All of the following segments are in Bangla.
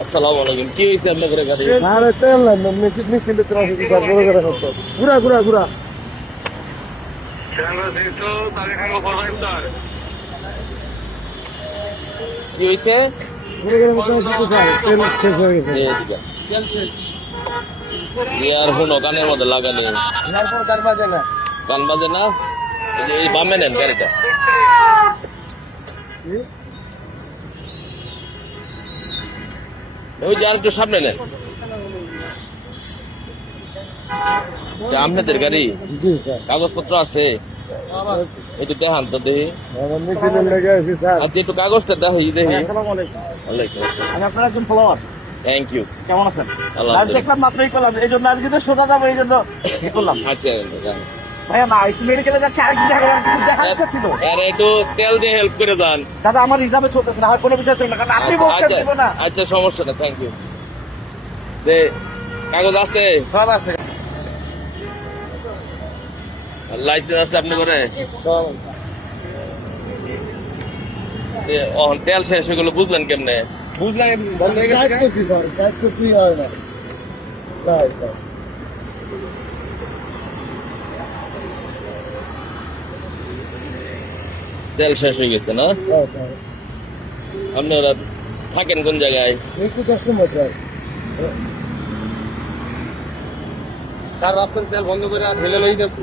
আসসালামু আলাইকুম। কি হয়েছে আপনাদের গাড়ি? আরে তেল না মিছিল ট্রাফিক বড় করে হতো ঘুরা ঘুরা ঘুরা কি হয়েছে? তেল শেষ হয়ে গেছে। ইয়ারফোন কানের মধ্যে লাগালে গান বাজে না। এই বামে নেন গাড়িটা। ওই যে আর একটু সামনে নেন। আপনাদের গাড়ি জি স্যার। কাগজপত্র আছে? একটু দেখান তো দেখি। মিছিলের লেগে আছি স্যার। আচ্ছা একটু কাগজটা দেখি দেখি। আসসালামু আলাইকুম। ওয়ালাইকুম আসসালাম। আমি আপনার একজন ফলোয়ার। Thank you. কেমন আছেন? আলহামদুলিল্লাহ। দেখলাম মাত্রই করলাম, এই জন্য আমি যদি সোজা যাবো এই জন্য করলাম। আচ্ছা ভাইয়া না একটু মেডিকেলে যাচ্ছে, আরেকটু দেখা ইচ্ছা ছিল। আরে একটু তেল দিয়ে হেল্প করে দেন। দাদা আমার রিজার্ভে চলতেছে না, হয় কোনো বিষয় ছিল না, কারণ আপনি বলছেন আচ্ছা দিব না। আচ্ছা সমস্যা না, থ্যাংক ইউ। কাগজ আছে? সব আছে। লাইসেন্স আছে আপনি করে? তেল শেষ হয়ে গেলো, বুঝলেন কেমনে? বুঝলাম বন্ধ হয়ে গেছে। তেল শেষ হয়ে গেছে না? আপনারা থাকেন কোন জায়গায়? স্যার রাস্তার তেল বন্ধ করে ঢেলে লই যাচ্ছি।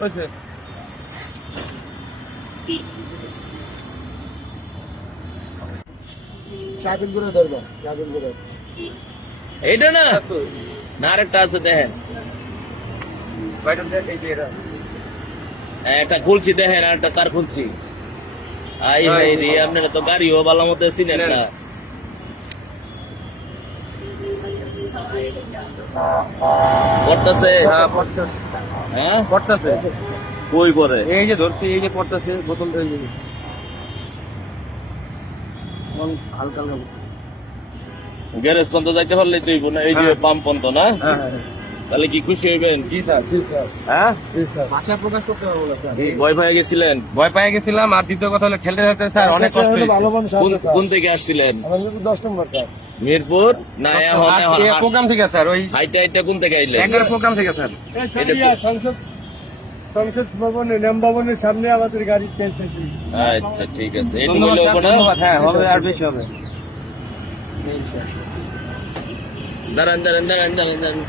হয়েছে চাবিল করে ধরবো, চাবিল করে এইটা না না আরেকটা আছে দেখেন। একটা খুলছি দেখেন, আর একটা কার খুলছি। আই হাই রে, আপনারা তো গাড়িও ভালো মতো চিনেন না। পড়তেছে? হ্যাঁ পড়তেছে। কই করে? এই যে ধরছি, এই যে পড়তেছে বোতল হালকা হালকা। গ্যারেজ পর্যন্ত যাইতে পারলে তুই না, এই যে পাম্প পর্যন্ত না? তাহলে কি খুশি হইবেন? জি স্যার, জি স্যার। হ্যাঁ জি স্যার। ভাষা প্রকাশ করতে পারবো না স্যার। ভয় পেয়ে গেছিলেন? ভয় পেয়ে গেছিলাম, আর দ্বিতীয় কথা হলো ঠেলতে ঠেলতে স্যার অনেক কষ্ট হয়েছে। কোন থেকে আসছিলেন? আমাদের 10 নম্বর স্যার। মিরপুর না? এখন প্রোগ্রাম থেকে স্যার, ওই হাইটা হাইটা কোন থেকে আইলেন? এগারো প্রোগ্রাম থেকে স্যার। সংসদ ভবনে, নেম ভবনের সামনে আমাদের গাড়ি পেয়েছে। আচ্ছা ঠিক আছে, এটুকু হলে হবে না? হ্যাঁ হবে, আর বেশি হবে। দাঁড়ান দাঁড়ান দাঁড়ান দাঁড়ান দাঁড়ান।